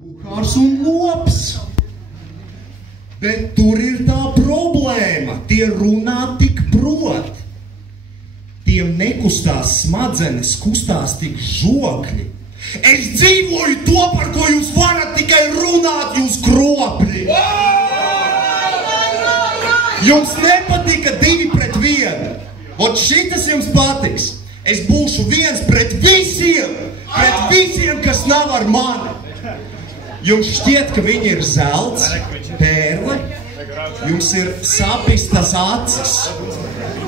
Buhārs un lops. Bet tur ir tā problēma. Tie runā tik prot. Tiem nekustās smadzenes, kustās tik žokļi. Es dzīvoju to, par ko jūs varat tikai runāt, jūs kropļi. Jums nepatika 2 pret 1. Ot šitas jums patiks. Es būšu 1 pret visiem, kas nav ar mani. Jums šķiet, ka viņi ir zelts, pērle, jums ir sapistas acis.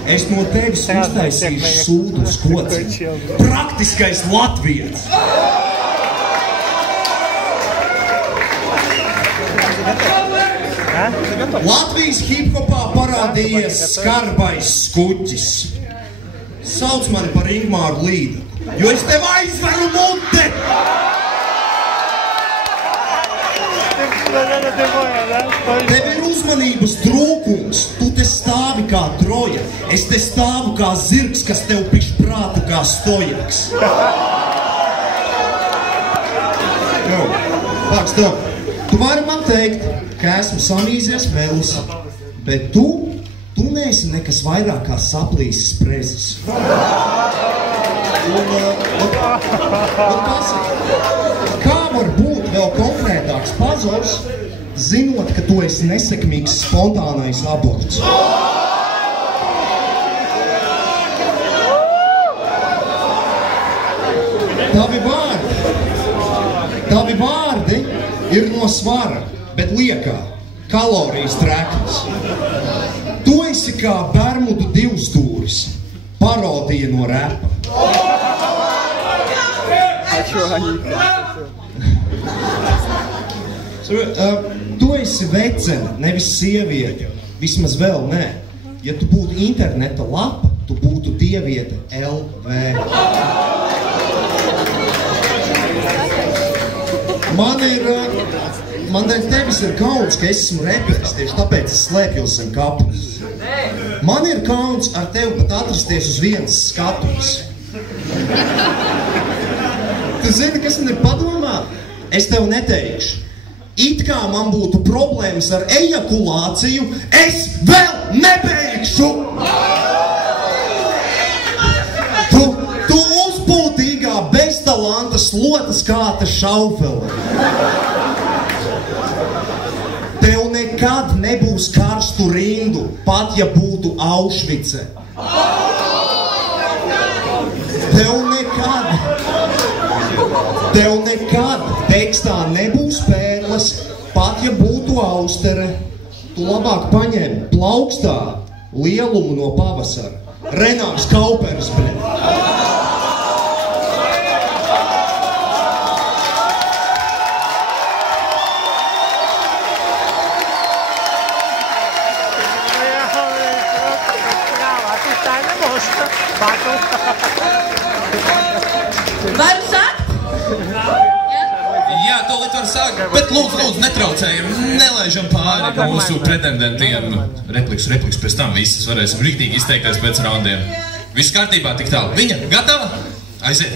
Es no tevis uztaisīšu sūdu uz kociņu. Praktiskais latvietis. Latvijas hiphopā parādījies skarbais skuķis. Sauc mani par Ingmāru Līdaku, jo es tev aizveru mute! Tev ir uzmanības trūkums, tu te stāvi kā troja, es te stāvu kā zirgs, kas tev piš prātu kā stojaks. Paks, tu vari man teikt, ka esmu samīzies vēlis, bet tu neesi nekas vairāk kā saplīsis prezis. Kā var būt vēl konkrētāks pazars, zinot, ka tu esi nesekmīgs spontānais aborts? Tavi vārdi ir no svara, bet liekā, kalorijas treknis. Tu esi kā Bermudu divstūris, parodija no repa. Tu esi vecene, nevis sieviete. Vismaz vēl nē. Ja tu būtu interneta lapa, tu būtu dieviete LV. Man dēļ tevis ir kauns, ka es esmu reperis, tieši tāpēc es slēpjos zem kapus. Man ir kauns ar tevi pat atrasties uz vienas skatuves. Tu zini, kas man ir padomā? Es tev neteikšu. It kā man būtu problēmas ar ejakulāciju, es vēl nebeigšu! Tu uzpūtīgā beztalanta slotas kāta šaufele. Tev nekad nebūs karstu rindu, pat ja būtu Aušvice. Tev nekad tekstā nebūs pērles, pat ja būtu Austere. Tu labāk paņem plaukstā lielumu no pavasara. Renārs Kaupers, bļet. Varu sākt? Jā, tūlīt var sākt, bet lūdzu, netraucējam, nelaižam pāri mūsu pretendentiem. Repliks pēc tam visas varēsim riktīgi izteikties pēc raundiem. Viss kārtībā tik tālu. Viņa gatava? Aiziet!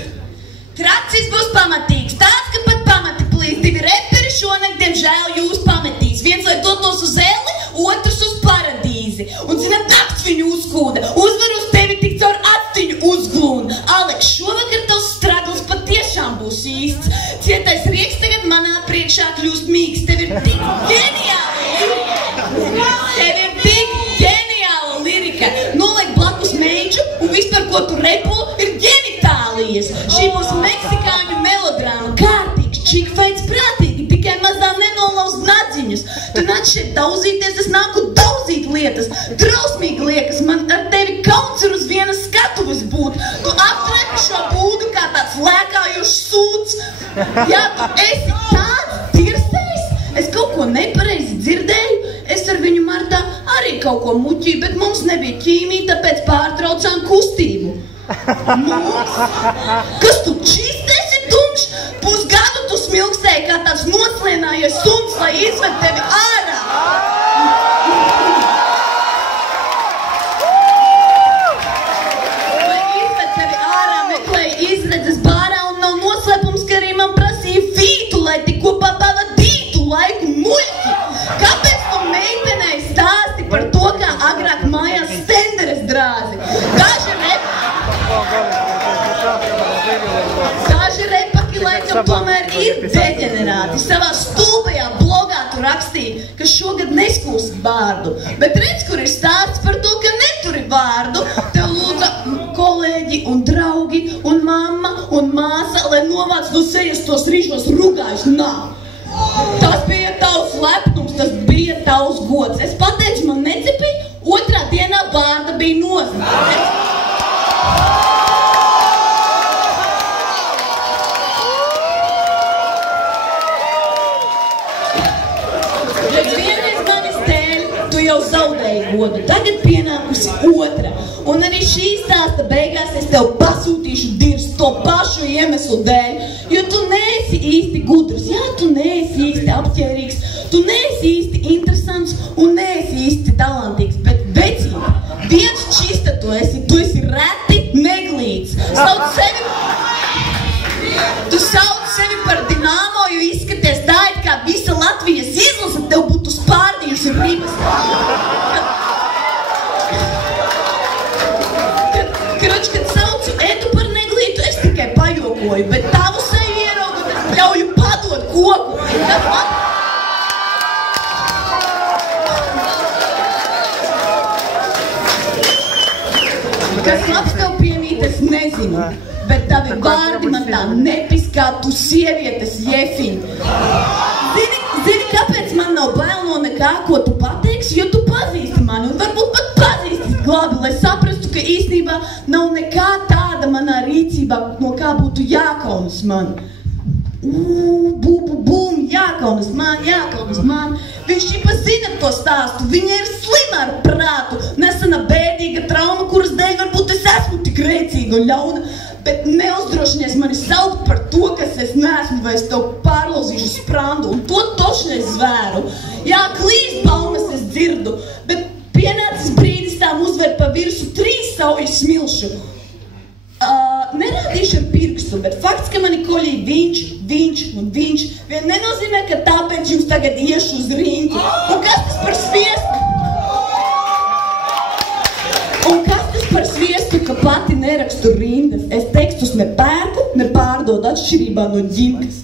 Tracis būs pamatīgs, tāds, ka pat pamati plīs. 2 reperi šonakt, diemžēl, jūs pametīs. Viens, lai dotos uz Eli, otrs uz paradīzi. Un, zināt, nakts viņu uzkūda. Uzvar uz tevi tik caur attiņu uzglūna. Aleks, šovakar tavs stragls patiešām būs īsts. Cietais rieks tagad manā priekšā kļūst mīgs. Tev ir tik ģeniāla lirika. Noliek blakus meidžu un viss, par ko tu repo, ir ģenitālijas. Šī būs meksikāņu melodrāma. Kārtīgs, čikfeits, prātīgi, tikai mazā nenolauz nadziņus. Tu nāc šeit daudzīties, es nāku daudzīt lietas. Drausmīgi liekas, man ar tevi kauns ir uz vienas skatuves būt. Tu aptrepi šo būdu kā tāds lēkājošs sūds. Jā, tu esi tāds tirsējs. Es kaut ko nepareizi dzirdēju. Es ar viņu Martā arī kaut ko muķīju, bet mums nebija ķīmija, tāpēc pārtraucām kustību. Mums? Kas tu čistēsi tumšs? Pusgadu tu smilkstēji kā tāds noslienājies suns, lai izved tevi ārā. Lai izved tevi ārā, meklēja izredzes bārā un nav noslēpums, ka arī man prasīja fītu, lai tikko papā Daži repaki laikam tomēr ir deģenerāti. Savā stulbajā blogā tu rakstīji, ka šogad neskūsi vārdu. Bet redz, kur ir stāsts par to, ka neturi vārdu. Tev lūdza kolēģi un draugi un mamma un māsa, lai novāc no sejas tos rīšos rugājus. Nā! Tas bija tavs lepnums, tas bija tavs gods. Es pateicu, man necepīja, otrā dienā vārda bija nozināta. Jau zaudēji godu, tagad pienākusi otra. Un arī šī stāsta beigās es tev pasūtīšu dirst to pašu iemeslu dēļ, jo tu neesi īsti gudrs, jā, tu neesi īsti apķērīgs, tu neesi īsti interesants un neesi īsti talantīgs, bet vecīt, viens čista tu esi reti neglīts. Tu sauc sevi par Dinamo, jo izskaties tā, it kā visa Latvijas izlase tev būtu spārdījusi ribas. Kad saucu Edu par neglītu, es tikai pajokoju, bet tavu seju ieraugot, es ļauju padot koku. Kas labs tev piemīt, es nezinu. Bet tavi vārdi man tā nepiskā, tu sievietes jefiņi. Zini, kāpēc man nav bail no nekā, ko tu pateiksi, jo tu pazīsti mani un varbūt pat pazīsti glabi, lai saprastu, ka īstenībā nav nekā tāda manā rīcībā, no kā būtu jākaunas man. Bum, jākaunas man. Viņš čipa zina to stāstu, viņa ir slima ar prātu, nesena bēdīga trauma, kuras dēļ varbūt es esmu tik rēcīga un ļauna. Bet neuzdrošinies mani saukt par to, kas es neesmu, vai es tev pārlauzīšu sprandu, un to tošni es zvēru. Jā, klīst baumas es dzirdu, bet pienācis brīdis tām uzver pa virsu 3 saujas smilšu. Nerādīšu ar pirkstu, bet fakts, ka mani koļī viņš, vien nenozīmē, ka tāpēc jums tagad iešu uz riņķi. Un kas tas par sviestu? Ka pati nerakstu rindas. Es tekstus ne pērku, ne pārdodu atšķirībā no ģimkas.